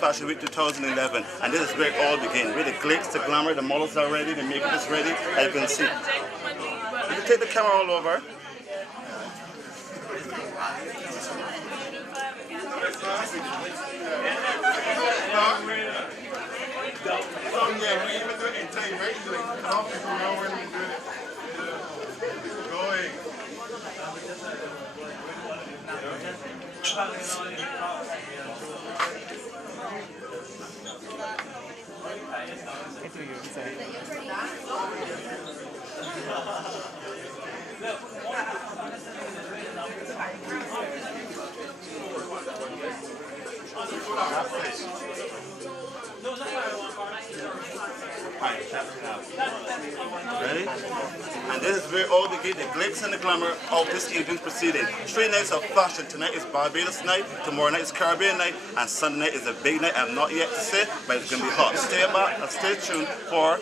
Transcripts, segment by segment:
Fashion Week 2011, and this is where it all began. Where the glitz, the glamour, the models are ready, the makeup is ready, as you can see. You can take the camera all over. Ready? And this is where all the glitz and the glamour of this evening's proceeding. 3 nights of fashion. Tonight is Barbados night, tomorrow night is Caribbean night, and Sunday night is a big night. I'm not yet to say, but it's going to be hot. Stay back and stay tuned for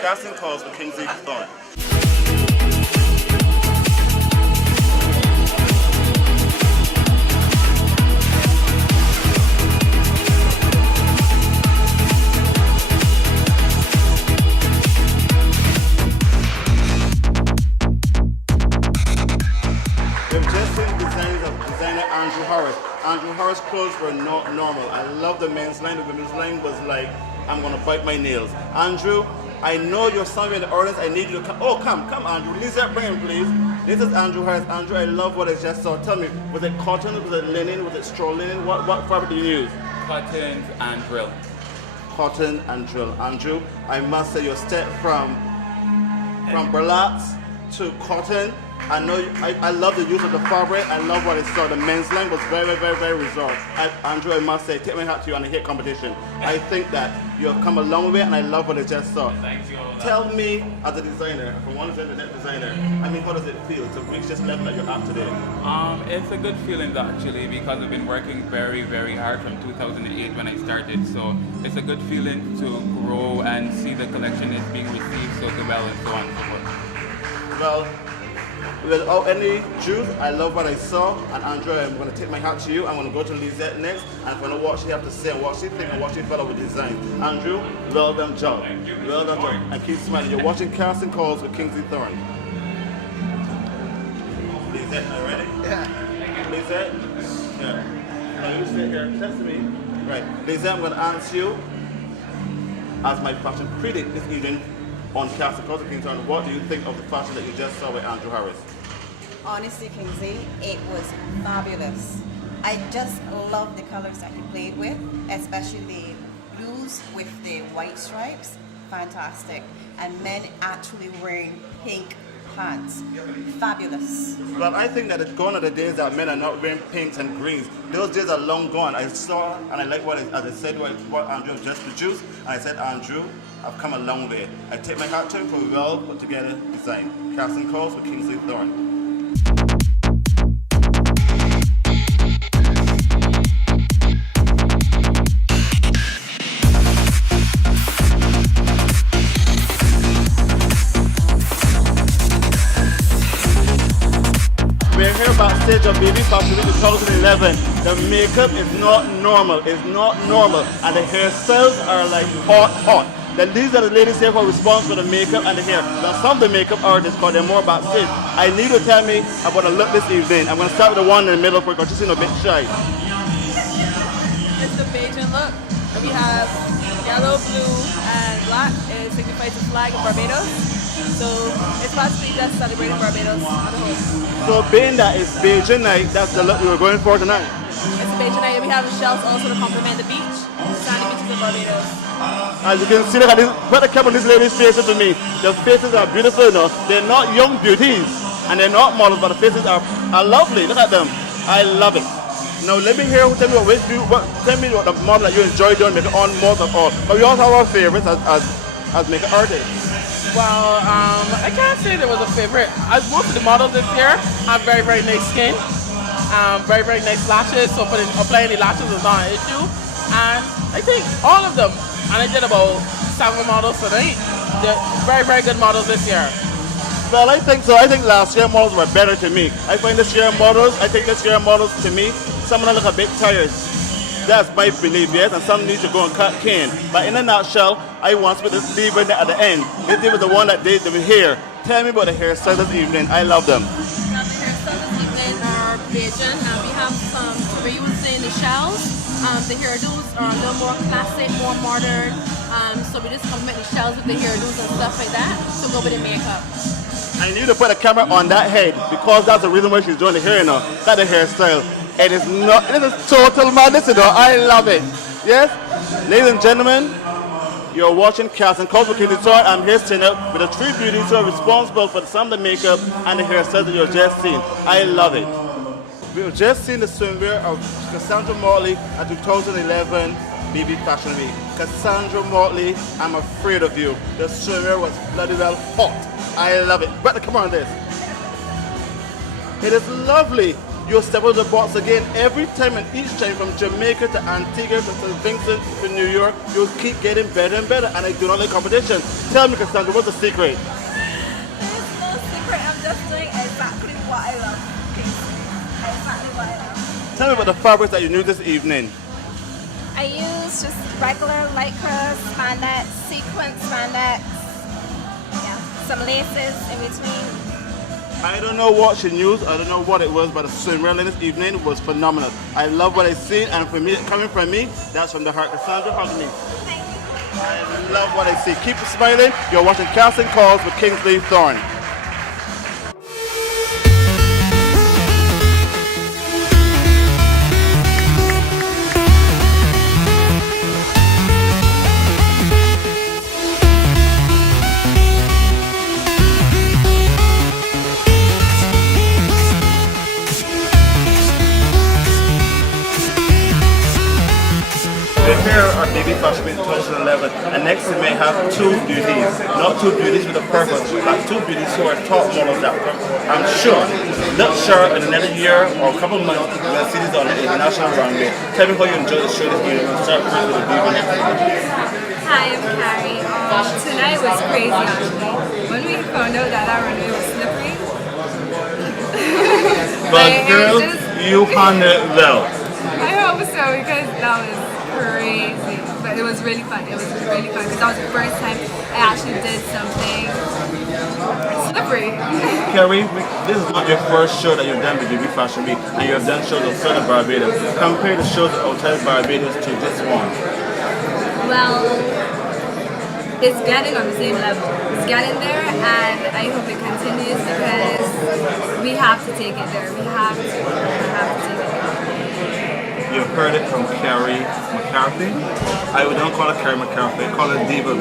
Casting Calls with Kingsley Thorne. Andrew Harris' clothes were not normal. I love the men's line. The women's line was like, I'm going to bite my nails. Andrew, I know you're somewhere in the audience. I need you to come. Oh, come, Andrew. Lisa, bring him, please. This is Andrew Harris. Andrew, I love what I just saw. Tell me, was it cotton? Was it linen? Was it straw linen? What fabric did you use? Cotton and drill. Cotton and drill. Andrew, I must say your step from burlap to cotton. I know I love the use of the fabric. I love what I saw. The men's line was very, very, very resolved. Andrew, I must say, take my hat to you on the hit competition. I think that you have come a long way, and I love what I just saw. Thank you. Tell me, as a designer, from one designer to the next designer, I mean, how does it feel to reach this level that you're at today? It's a good feeling actually, because I've been working very, very hard from 2008 when I started. So it's a good feeling to grow and see the collection is being received so well and so on and so forth. Well, without any truth, I love what I saw, and Andrea, I'm going to take my hat to you. I'm going to go to Lisette next, and I'm going to watch what she have to say and what she think and what she felt with design. Andrew, well done job. Well done job. And keep smiling. You're watching Casting Calls with Kingsley Thorne. Lisette, are you ready? Yeah. Lisette? Yeah. Now you sit here, test me. Right. Lisette, I'm going to ask you, as my fashion critic this evening, on Casting Calls with Kingsley Thorne, what do you think of the fashion that you just saw with Andrew Harris? Honestly, Kingsley, it was fabulous. I just love the colors that he played with, especially the blues with the white stripes. Fantastic. And men actually wearing pink pants. Fabulous. Well, I think that it's gone are the days that men are not wearing pinks and greens. Those days are long gone. I saw and I like as I said what Andrew just produced. And I said, Andrew, I've come a long way. I take my hat to him for a well put together design. Casting Calls with Kingsley Thorne. We're here backstage of Baby Fashion Week 2011. The makeup is not normal. It's not normal. And the hairstyles are like hot. These are the ladies here who are responsible for the makeup and the hair. Now some of the makeup artists, because they're more backstage. I need you to tell me about the look this evening. I'm going to start with the one in the middle because she's a bit shy. It's the Bajan look. We have yellow, blue, and black. It signifies the flag of Barbados. So it's basically just celebrating Barbados on the whole. So being that it's Bajan night, that's the look we were going for tonight. It's a Bajan night. We have shells also to complement the beach, the sandy beaches of Barbados. As you can see, put the camera on these ladies' faces to me. The faces are beautiful enough. They're not young beauties. And they're not models, but the faces are lovely. Look at them. I love it. Now let me hear. Tell me tell me what the model that you enjoy doing, making on more of all. But we also have our favorites as makeup artists. Well, I can't say there was a favorite. As most of the models this year have very, very nice skin, very, very nice lashes, so applying the lashes is not an issue. And I think all of them, and I did about 7 models tonight, they're very, very good models this year. Well, I think so. I think last year models were better to me. I think this year models to me, some of them look a bit tired. That's my belief, yes, and some need to go and cut cane. But in a nutshell, I want to put this leave right at the end. This was the one that they were here. Tell me about the hairstyle this evening. I love them. The hairstyle this evening are Bajan, and we have some, where you would say the shells. The hairdos are a little more classic, more modern. So we just combine the shells with the hairdos and stuff like that to go with the makeup. I need to put a camera on that head because that's the reason why she's doing the hair now. That's the hairstyle. It is total madness, you know. I love it. Yes? Ladies and gentlemen, you're watching Casting Calls with Kingsley Thorne. I'm here standing up with the 3 beauties who are responsible for some of the makeup and the hairstyles that you've just seen. I love it. We've just seen the swimwear of Cassandra Motley at 2011 BB Fashion Week. Cassandra Motley, I'm afraid of you. The swimwear was bloody well hot. I love it. Better come on this. It is lovely. You'll step out of the box again every time, and each time from Jamaica to Antigua to St. Vincent to New York, you'll keep getting better and better, and I do not like competition. Tell me, Cassandra, what's the secret? There's no secret. I'm just doing exactly what I love. Exactly what I love. Tell me about the fabrics that you knew this evening. I use just regular lycra, spandex, sequin spandex, some laces in between. I don't know what she used, I don't know what it was, but the swimwear this evening was phenomenal. I love what I see, and for me, coming from me, that's from the heart. Cassandra, hug me. Thank you. I love what I see. Keep smiling. You're watching Casting Calls with Kingsley Thorne. Here are BB Fashion Week 2011, and next we may have 2 beauties. Not 2 beauties with a purpose, but 2 beauties who are top models that I'm sure, not sure in another year or a couple of months, we'll see this on the international runway. Tell me how you enjoy the show this evening. We'll start first with the BB. Hi, I'm Carrie. Tonight was crazy actually. When we found out that runway was slippery. But girl, you handled it well. I hope so, because that was crazy. But it was really fun. It was really fun because that was the first time I actually did something slippery. Carrie, this is not your first show that you've done with BB Fashion Week, and you have done shows outside of Barbados. Compare the shows outside of Barbados to this one. Well, it's getting on the same level. It's getting there, and I hope it continues because we have to take it there. We have to take it there. You've heard it from Carrie McCarthy. I would don't call her Carrie McCarthy, I call her Diva.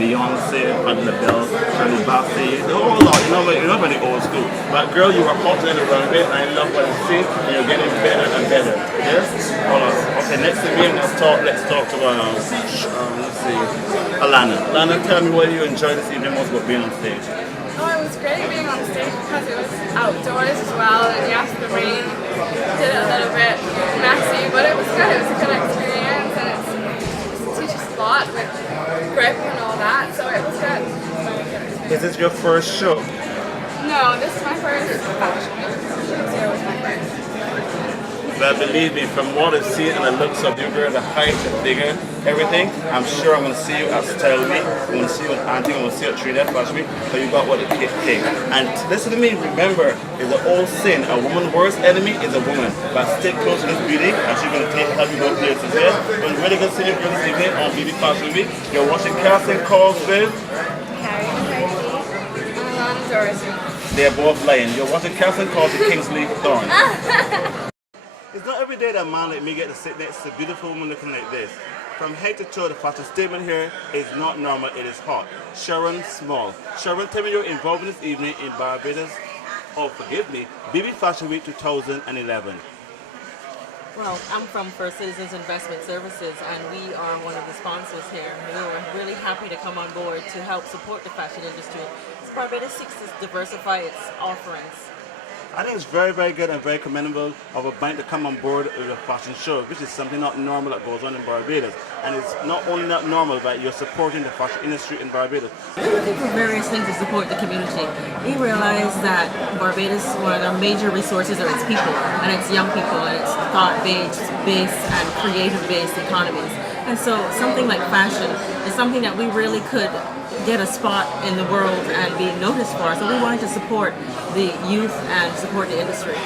Beyonce, Patti LaBelle, Shirley Bassey, the whole lot. You're not very old school. But girl, you were hot in the runway, and I love what I see, and you're getting better and better. Yes? Hold on. Okay, next to me, let's talk to let's see, Alana. Alana, tell me what you enjoyed this evening most about being on stage. Oh, it was great being on stage because it was outdoors as well, and yes, the rain did it a little bit messy, but it was good. It was a good experience, and it teaches a lot with grip and all that, so it was good. Is this your first show? No, this is my first fashion. This year was my first. But believe me, from what I've seen and the looks of you, girl, the height, the figure, everything, I'm sure I'm going to see you at Style Week, I'm going to see you at Antigua, I'm going to see you at Trinidad Fashion Week, so you got what it takes. And listen to me, remember, it's an old sin, a woman's worst enemy is a woman. But stick close to this beauty, and she's going to help you go places here. It was really good seeing you this evening on BB Fashion Week. You're watching Casting Calls with Carrie McCarthy. I'm Dorothy. They're both lying. You're watching Casting Calls with Kingsley Thorne. It's not every day that a man like me get to sit next to a beautiful woman looking like this. From head to toe, the fashion statement here is not normal, it is hot. Sharon Small. Sharon, tell me you're involved in this evening in Barbados oh, forgive me, BB Fashion Week 2011. Well, I'm from First Citizens Investment Services, and we are one of the sponsors here. We're really happy to come on board to help support the fashion industry. Barbados seeks to diversify its offerings. I think it's very, very good and very commendable of a bank to come on board with a fashion show, which is something not normal that goes on in Barbados. And it's not only not normal, but you're supporting the fashion industry in Barbados. We're looking for various things to support the community. We realize that Barbados, one of the major resources are its people, and its young people, and its thought-based and creative-based economies. And so something like fashion is something that we really could get a spot in the world and be noticed for. So we wanted to support the youth and support the industry.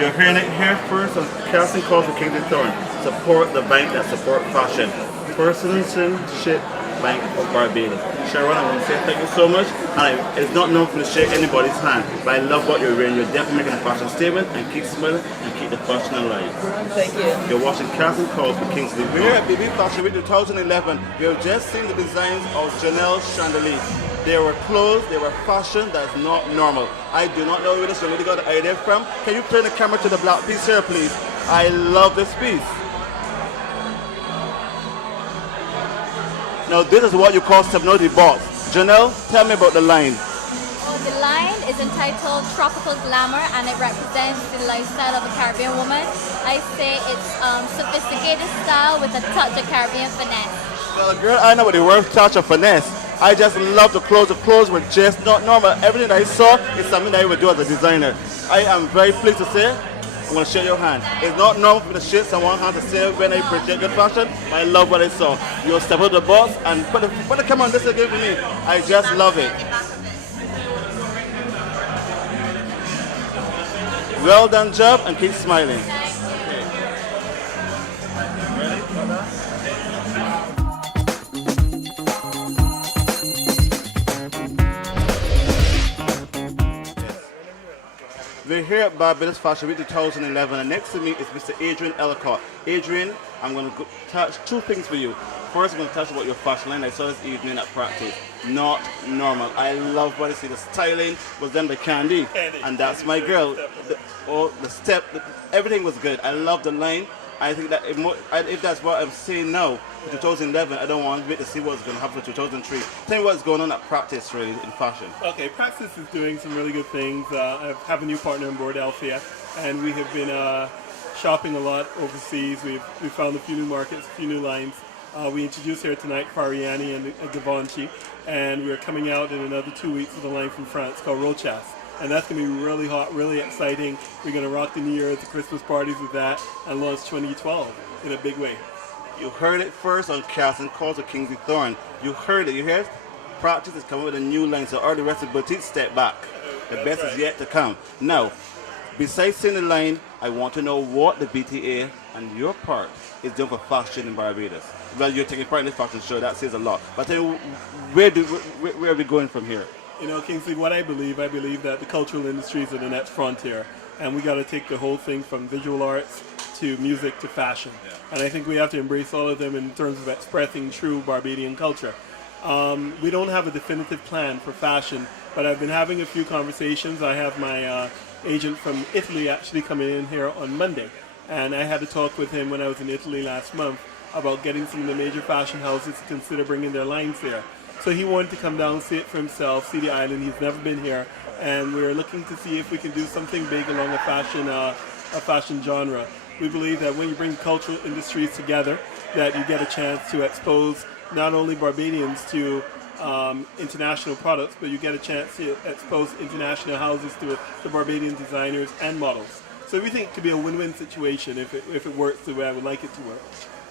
You're hearing it here first on Casting Calls for Kingsley Thorne. Support the bank that support fashion. First Citizenship Bank of Barbados. Sharon, I want to say thank you so much. And it's not known for to shake anybody's hand, but I love what you're wearing. You're definitely making a fashion statement, and keep smiling and keep the fashion alive. Thank you. You're watching Casting Calls for Kingsley. We're here at BB Fashion Week 2011. We have just seen the designs of Janelle Chandelier. They were clothes, they were fashion that's not normal. I do not know where this young lady got the idea from. Can you turn the camera to the black piece here, please? I love this piece. Now this is what you call Subnaughty Box. Janelle, tell me about the line. Oh, the line is entitled Tropical Glamour, and it represents the lifestyle of a Caribbean woman. I say it's sophisticated style with a touch of Caribbean finesse. Well, girl, I know what the word touch of finesse. I just love the clothes. The clothes were just not normal. Everything that I saw is something that I would do as a designer. I am very pleased to say, I'm going to shake your hand. It's not normal for me to shake someone's hand to say when I appreciate good fashion, but I love what I saw. You'll step out the box and put the camera on this again for me. I just love it. Well done job, and keep smiling. We're here at Barbados Fashion Week 2011, and next to me is Mr. Adrian Ellicott. Adrian, I'm going to touch two things for you. First, I'm going to touch about your fashion line I saw this evening at practice. Not normal. I love what I see. The styling was done by Candy, and that's my girl. The step, everything was good. I love the line. I think that if that's what I'm saying now, for 2011, I don't want to wait to see what's going to happen for 2003. Tell me what's going on at practice, really, in fashion. Okay, Praxis is doing some really good things. I have a new partner on board, Althea, and we have been shopping a lot overseas. We found a few new markets, a few new lines. We introduced here tonight Fariani and Givenchy, and we're coming out in another 2 weeks with a line from France called Rochas. And that's going to be really hot, really exciting. We're going to rock the New Year's, the Christmas parties with that, and launch 2012 in a big way. You heard it first on Casting Calls of Kingsley Thorne. You heard it. You heard it? Practice is coming with a new line, so all the rest of the boutique step back. The best is yet to come. Now, besides seeing the line, I want to know what the BTA and your part is doing for fashion in Barbados. Well, you're taking part in this fashion show, that says a lot. But tell me, where are we going from here? You know, Kingsley, what I believe that the cultural industries are the next frontier, and we got to take the whole thing from visual arts to music to fashion. Yeah. And I think we have to embrace all of them in terms of expressing true Barbadian culture. We don't have a definitive plan for fashion, but I've been having a few conversations. I have my agent from Italy actually coming in here on Monday, and I had a talk with him when I was in Italy last month about getting some of the major fashion houses to consider bringing their lines here. So he wanted to come down, see it for himself, see the island. He's never been here, and we're looking to see if we can do something big along a fashion genre. We believe that when you bring cultural industries together, that you get a chance to expose not only Barbadians to international products, but you get a chance to expose international houses to Barbadian designers and models. So we think it could be a win-win situation if it works the way I would like it to work.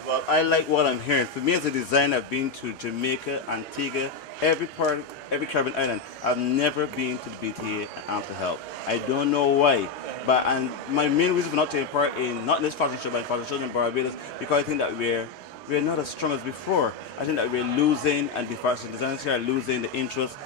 Well, I like what I'm hearing. For me as a designer, I've been to Jamaica, Antigua, every Caribbean island. I've never been to the BTA and to help. I don't know why. And my main reason for not taking part in, not in this fashion show, but in fashion shows in Barbados, because I think that we're not as strong as before. I think that we're losing, and the fashion designers here are losing the interest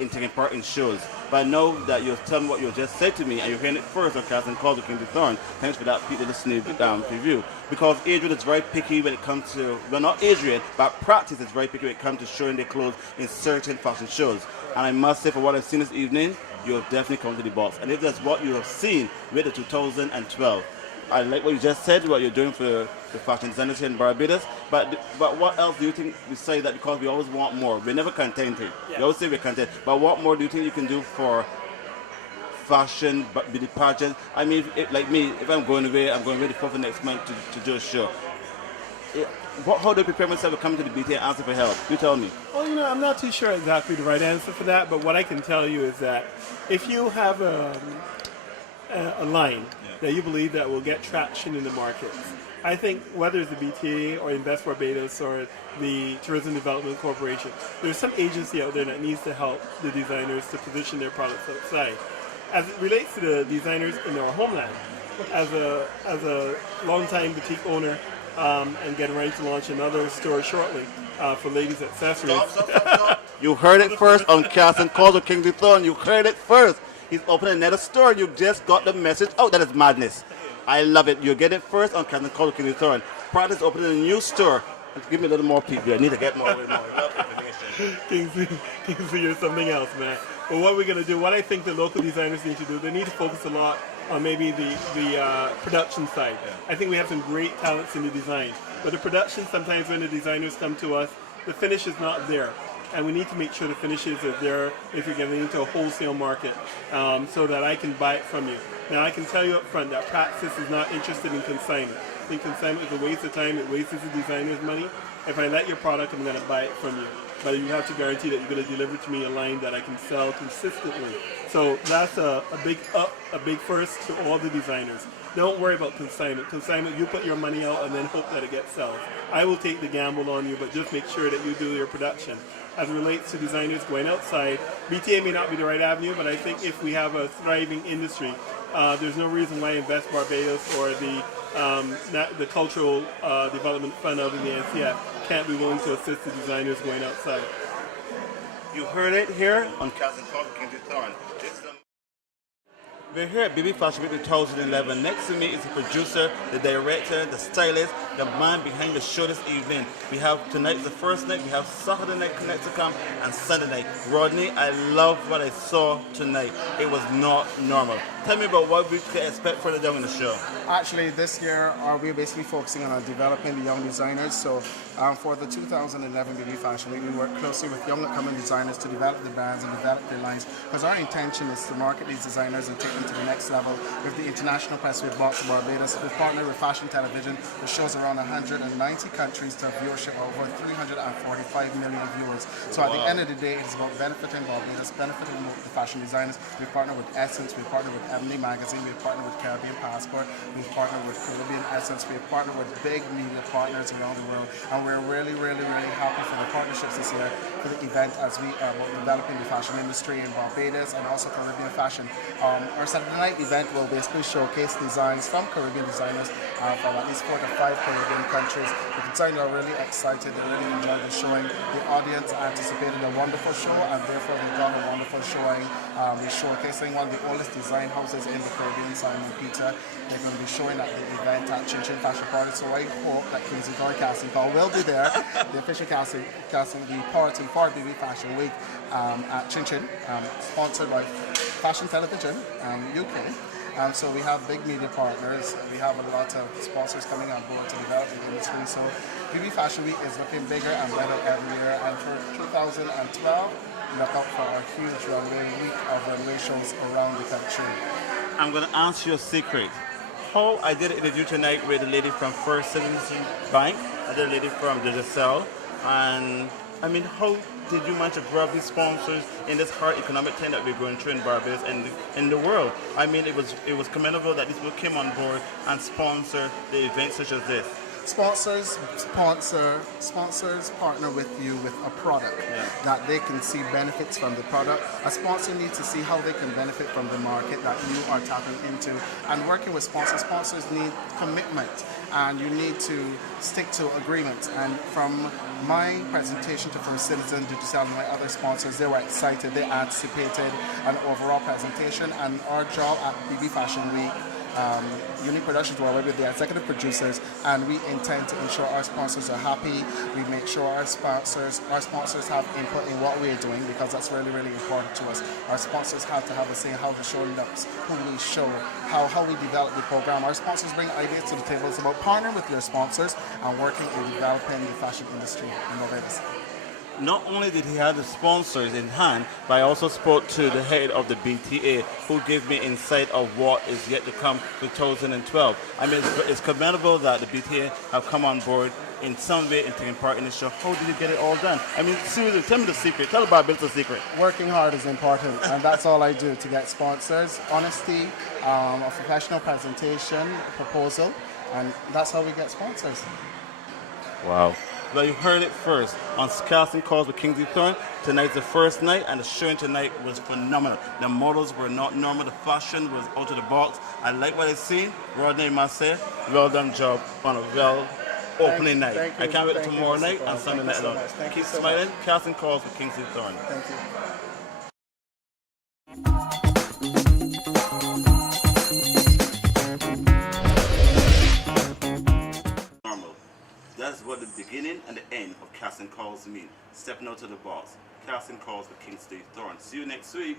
in taking part in shows. But now that you've told me what you just said to me, and you're hearing it first on Casting Calls of Kingsley Thorne, thanks for that listening review. Because Adrian is very picky when it comes to, well, not Adrian, but Practice is very picky when it comes to showing their clothes in certain fashion shows. And I must say, for what I've seen this evening, you have definitely come to the box. And if that's what you have seen with the 2012, I like what you just said, what you're doing for the fashion designers here in Barbados. But what else do you think besides that? Because we always want more. We're never contented. Yeah. We always say we're content. But what more do you think you can do for fashion, beauty pageant? I mean, like me, if I'm going away, I'm going away the 4th of next month to do a show. How do I prepare myself to come to the BT and ask for help? You tell me. Well, I'm not too sure exactly the right answer for that, but what I can tell you is that if you have a line that you believe that will get traction in the markets, I think whether it's the BTA or Invest Barbados or the Tourism Development Corporation, there's some agency out there that needs to help the designers to position their products outside. As it relates to the designers in our homeland, as a long-time boutique owner, and getting ready to launch another store shortly for ladies' accessories. Stop. You heard it first on Casting Calls with Kingsley Thorne. You heard it first. He's opening another store. You just got the message. Oh, that is madness. I love it. You get it first on Casting Calls with Kingsley Thorne. Pratt is opening a new store. Give me a little more peek there. I need to get more. I love information. Kingsley, you're something else, man. But what we're going to do, what I think the local designers need to do, they need to focus a lot on maybe the production side. Yeah. I think we have some great talents in the design. But the production, sometimes when the designers come to us, the finish is not there. And we need to make sure the finishes are there if you're getting into a wholesale market, so that I can buy it from you. Now, I can tell you up front that Praxis is not interested in consignment. I think consignment is a waste of time. It wastes the designer's money. If I let your product, I'm going to buy it from you. But you have to guarantee that you're going to deliver to me a line that I can sell consistently. So that's a big first to all the designers. Don't worry about consignment. Consignment, you put your money out and then hope that it gets sold. I will take the gamble on you, but just make sure that you do your production. As it relates to designers going outside, BTA may not be the right avenue, but I think if we have a thriving industry, there's no reason why Invest Barbados or the Cultural Development Fund out in the NCF can't be willing to assist the designers going outside. You heard it here on Casting Calls with Kingsley Thorne. We're here at BB Fashion Week 2011. Next to me is the producer, the director, the stylist, the man behind the show this evening. We have tonight's the first night, we have Saturday night connect to come, and Sunday night. Rodney, I love what I saw tonight. It was not normal. Tell me about what we can expect further down in the show. Actually, this year we're basically focusing on developing the young designers. So for the 2011 BB Fashion Week, we work closely with young upcoming designers to develop the brands and develop their lines. Because our intention is to market these designers and take them to the next level. With the international press we've brought to Barbados, we've partnered with Fashion Television, which shows around 190 countries to a viewership of over 345 million viewers. So at the end of the day, it's about benefiting Barbados, benefiting the fashion designers. We've partnered with Essence, we've partnered with Emily Magazine, we've partnered with Caribbean Passport, we've partnered with Caribbean Essence, we've partnered with big media partners around the world, and we're really happy for the partnerships this year for the event as we are developing the fashion industry in Barbados and also Caribbean fashion. Our Saturday night event will basically showcase designs from Caribbean designers from at least 4 to 5 Caribbean countries. The designers are really excited, they really enjoyed the showing. The audience anticipated a wonderful show, and therefore we got a wonderful showing. We're showcasing one of the oldest design houses in the Caribbean, Simon Peter. They're going to be showing at the event at Chin Chin Fashion Party, so I hope that Kingsley Thorne Casting Call will be there. The official casting the party for BB Fashion Week at Chin Chin, sponsored by Fashion Television UK. So we have big media partners. We have a lot of sponsors coming on board to develop the industry. So BB Fashion Week is looking bigger and better every year. And for 2012, look out for our huge week of runway shows around the country. I'm going to ask you a secret. How I did an interview tonight with a lady from First Citizen Bank, I did a lady from Digicel, and I mean, how did you manage to grab these sponsors in this hard economic time that we're going through in Barbados and in the world? I mean, it was commendable that these people came on board and sponsor the events such as this. Sponsors partner with you with a product that they can see benefits from the product. A sponsor needs to see how they can benefit from the market that you are tapping into. And working with sponsors need commitment, and you need to stick to agreements. And from my presentation to First Citizen, Digicel, and my other sponsors, they were excited. They anticipated an overall presentation, and our job at BB Fashion Week Unique Productions, where we're with the executive producers, and we intend to ensure our sponsors are happy. We make sure our sponsors have input in what we're doing, because that's really, really important to us. Our sponsors have to have a say in how the show looks, who we show, how we develop the program. Our sponsors bring ideas to the table. It's about partnering with your sponsors and working in developing the fashion industry in Barbados. Not only did he have the sponsors in hand, but I also spoke to the head of the BTA, who gave me insight of what is yet to come for 2012. I mean, it's commendable that the BTA have come on board in some way and taking part in the show. How did you get it all done? I mean, seriously, tell me the secret. Tell about Bill's secret. Working hard is important, and that's all I do to get sponsors. Honesty, a professional presentation, proposal, and that's how we get sponsors. Wow. Well, you heard it first on Casting Calls with Kingsley Thorne. Tonight's the first night, and the showing tonight was phenomenal. The models were not normal. The fashion was out of the box. I like what I seen. Rodney Massey, well done job on a opening night. I can't wait tomorrow night and Sunday night alone. Keep smiling. Casting Calls with Kingsley Thorne. Thank you. That's what the beginning and the end of Casting Calls mean. Stepping out to the box. Casting Calls with Kingsley Thorne. See you next week.